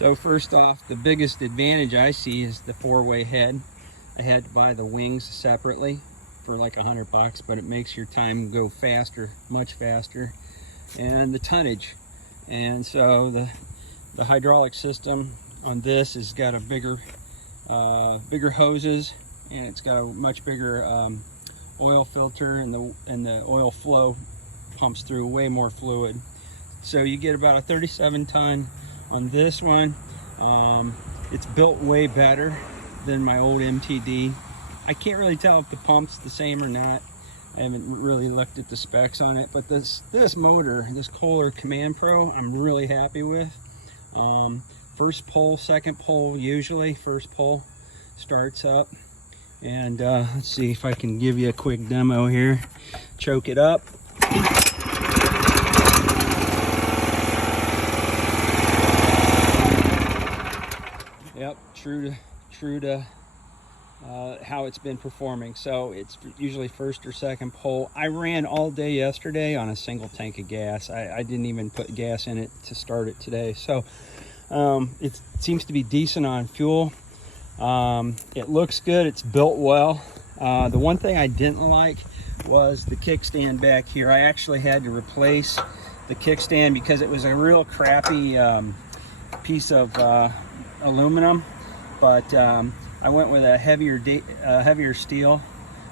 So first off, the biggest advantage I see is the four-way head. I had to buy the wings separately for like $100, but it makes your time go faster, much faster. And the tonnage. And so the hydraulic system on this has got a bigger hoses, and it's got a much bigger oil filter, and the oil flow pumps through way more fluid. So you get about a 37 ton on this one. It's built way better than my old MTD. I can't really tell if the pump's the same or not. I haven't really looked at the specs on it, but this motor, this Kohler Command Pro, I'm really happy with. First pull, second pull, usually first pull starts up. And let's see if I can give you a quick demo here. Choke it up. Yep, true to how it's been performing. So it's usually first or second pull. I ran all day yesterday on a single tank of gas. I didn't even put gas in it to start it today. So it seems to be decent on fuel. It looks good. It's built well. The one thing I didn't like was the kickstand back here. I actually had to replace the kickstand because it was a real crappy piece of aluminum, but I went with a heavier steel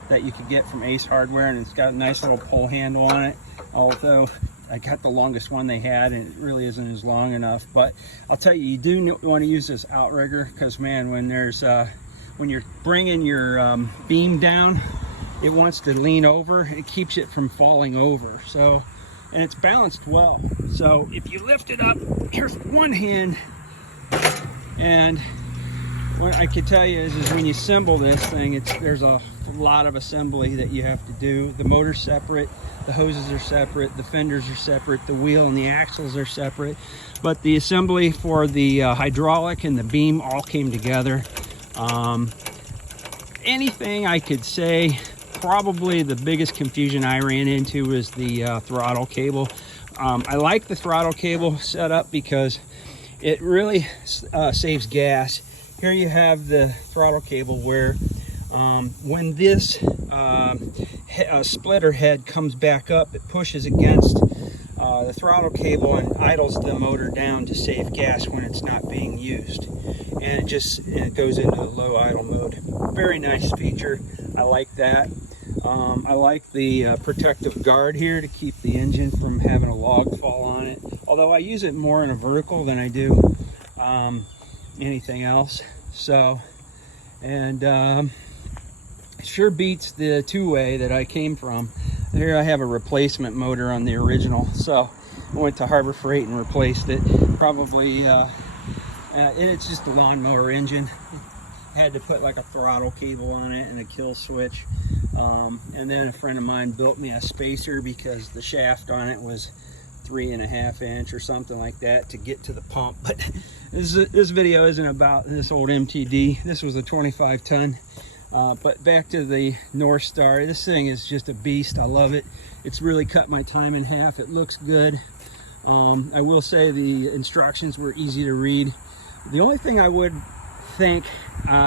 that you could get from Ace Hardware, and it's got a nice little pull handle on it, although I got the longest one they had and it really isn't as long enough. But I'll tell you, you do want to use this outrigger, because man, when you're bringing your beam down, it wants to lean over. It keeps it from falling over. So, and it's balanced well. So if you lift it up, here's one hand, and what I can tell you is when you assemble this thing, there's a lot of assembly that you have to do. The motor's separate, the hoses are separate, the fenders are separate, the wheel and the axles are separate, but the assembly for the hydraulic and the beam all came together. Anything I could say, probably the biggest confusion I ran into was the throttle cable. I like the throttle cable setup because it really saves gas. Here you have the throttle cable where when this splitter head comes back up, it pushes against the throttle cable and idles the motor down to save gas when it's not being used. And it goes into low idle mode. Very nice feature. I like that. I like the protective guard here to keep the engine from having a log fall on it. Although I use it more in a vertical than I do anything else. So, and it sure beats the two-way that I came from. Here I have a replacement motor on the original, so I went to Harbor Freight and replaced it. Probably, and it's just a lawnmower engine. I had to put like a throttle cable on it and a kill switch. And then a friend of mine built me a spacer because the shaft on it was 3.5 inch or something like that to get to the pump. But this video isn't about this old MTD. This was a 25 ton. But back to the NorthStar. This thing is just a beast. I love it. It's really cut my time in half. It looks good. I will say the instructions were easy to read. The only thing I would think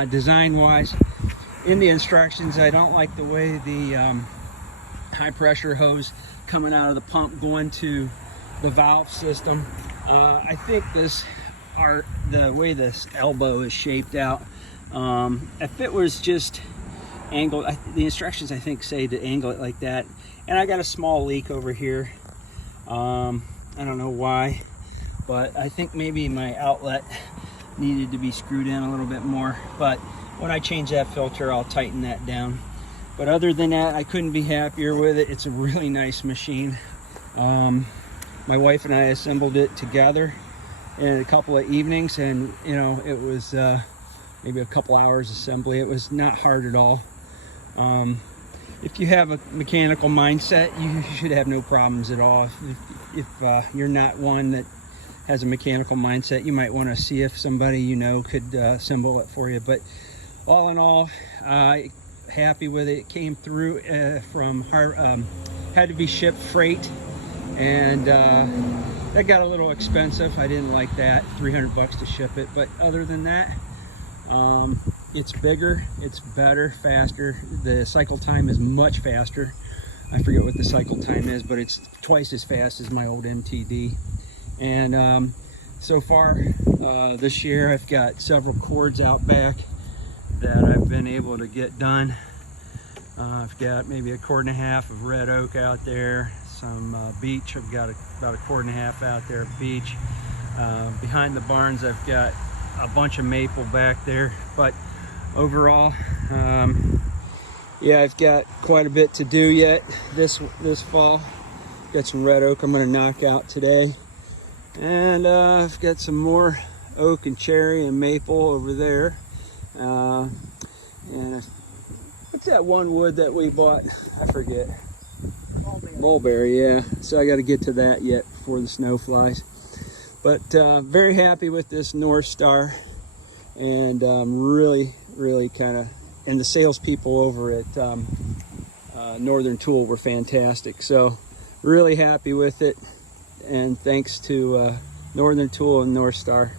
design wise in the instructions, I don't like the way the high pressure hose coming out of the pump going to the valve system. I think the way this elbow is shaped out, if it was just angled, the instructions I think say to angle it like that. And I got a small leak over here. I don't know why, but I think maybe my outlet needed to be screwed in a little bit more. But when I change that filter, I'll tighten that down. But other than that, I couldn't be happier with it. It's a really nice machine. My wife and I assembled it together in a couple of evenings, and you know, it was maybe a couple hours assembly. It was not hard at all. If you have a mechanical mindset, you should have no problems at all. If you're not one that has a mechanical mindset, you might want to see if somebody you know could assemble it for you. But all in all, happy with it. It came through from had to be shipped freight, And that got a little expensive. I didn't like that, 300 bucks to ship it. But other than that, it's bigger, it's better, faster. The cycle time is much faster. I forget what the cycle time is, but it's twice as fast as my old MTD. And so far this year, I've got several cords out back that I've been able to get done. I've got maybe 1.5 cords of red oak out there, some beech. I've got about 1.5 cords out there of beech. Behind the barns, I've got a bunch of maple back there. But overall, yeah, I've got quite a bit to do yet this fall. Got some red oak I'm going to knock out today, and I've got some more oak and cherry and maple over there. And what's that one wood that we bought? I forget. Mulberry, yeah. So I got to get to that yet before the snow flies. But very happy with this NorthStar, and really kind of, and the salespeople over at Northern Tool were fantastic. So really happy with it, and thanks to Northern Tool and NorthStar.